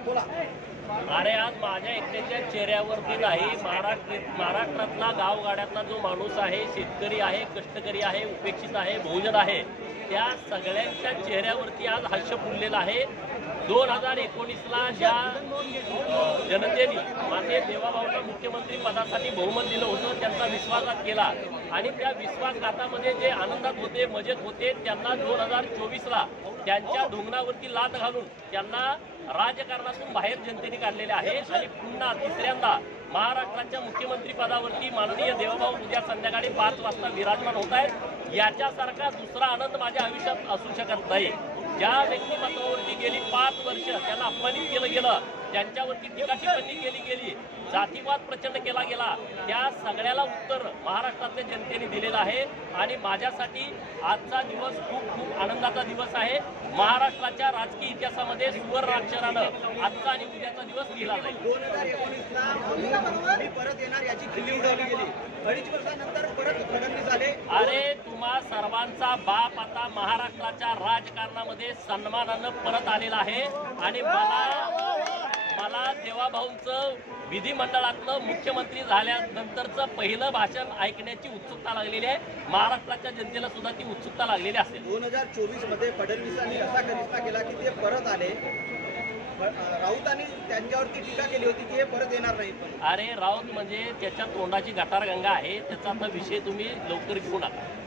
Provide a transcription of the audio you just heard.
अरे आज माझ्या एकट्याच्या चेहऱ्यावरती नाही महाराष्ट्र महाराष्ट्रातला गावगाड्यातला जो माणूस आहे शेतकरी आहे कष्टकरी आहे उपेक्षित आहे बहुजन आहे त्या सगळ्यांच्या चेहऱ्यावरती आज हास्य फुललेला आहे दोन हजार एकोणीसला ज्या जनतेने माझे देवाभावच्या मुख्यमंत्री पदासाठी बहुमत दिलं होतं त्यांचा विश्वासात केला आणि त्या विश्वासघातामध्ये जे आनंदात होते मजेत होते त्यांना दोन हजार चोवीसला त्यांच्या धोंगणावरती लात घालून त्यांना राजकारणातून बाहेर जनतेने काढलेले आहे आणि पुन्हा तिसऱ्यांदा महाराष्ट्राच्या मुख्यमंत्री पदावरती माननीय देवभाऊ उद्या संध्याकाळी पाच वाजता विराजमान होत आहेत याच्यासारखा दुसरा आनंद माझ्या आयुष्यात असू शकत नाही ज्या व्यक्तिमत्वावरती गेली पाच वर्ष त्याला अपमानित केलं गेलं त्यांच्यावरती टीका टिप्पणी केली गेली जातीवाद प्रचंड केला गेला त्या सगळ्याला उत्तर महाराष्ट्रातल्या जनतेने दिलेलं आहे आणि माझ्यासाठी आजचा दिवस खूप खूप आनंदाचा दिवस आहे महाराष्ट्राच्या राजकीय इतिहासामध्ये सुवर्ण अक्षरानं आजचा आणि उद्याचा दिवस लिहिला जाईल परत येणार याची खिल्ली उडवली गेली अडीच वर्षानंतर परत अरे सर्वांचा बाप आता महाराष्ट्राच्या राजकारणामध्ये सन्मानानं परत आलेला आहे आणि मला मला देवाभाऊंचं विधिमंडळातलं मुख्यमंत्री झाल्यानंतरचं पहिलं भाषण ऐकण्याची उत्सुकता लागलेली आहे महाराष्ट्राच्या जनतेला सुद्धा ती उत्सुकता लागलेली असेल दोन हजार चोवीस मध्ये फडणवीसांनी असा करिष्ठा केला की ते परत आले राऊतांनी त्यांच्यावरती टीका केली होती की हे परत येणार नाही अरे राऊत म्हणजे त्याच्या तोंडाची गटारगंगा आहे त्याचा विषय तुम्ही लवकर घेऊ नका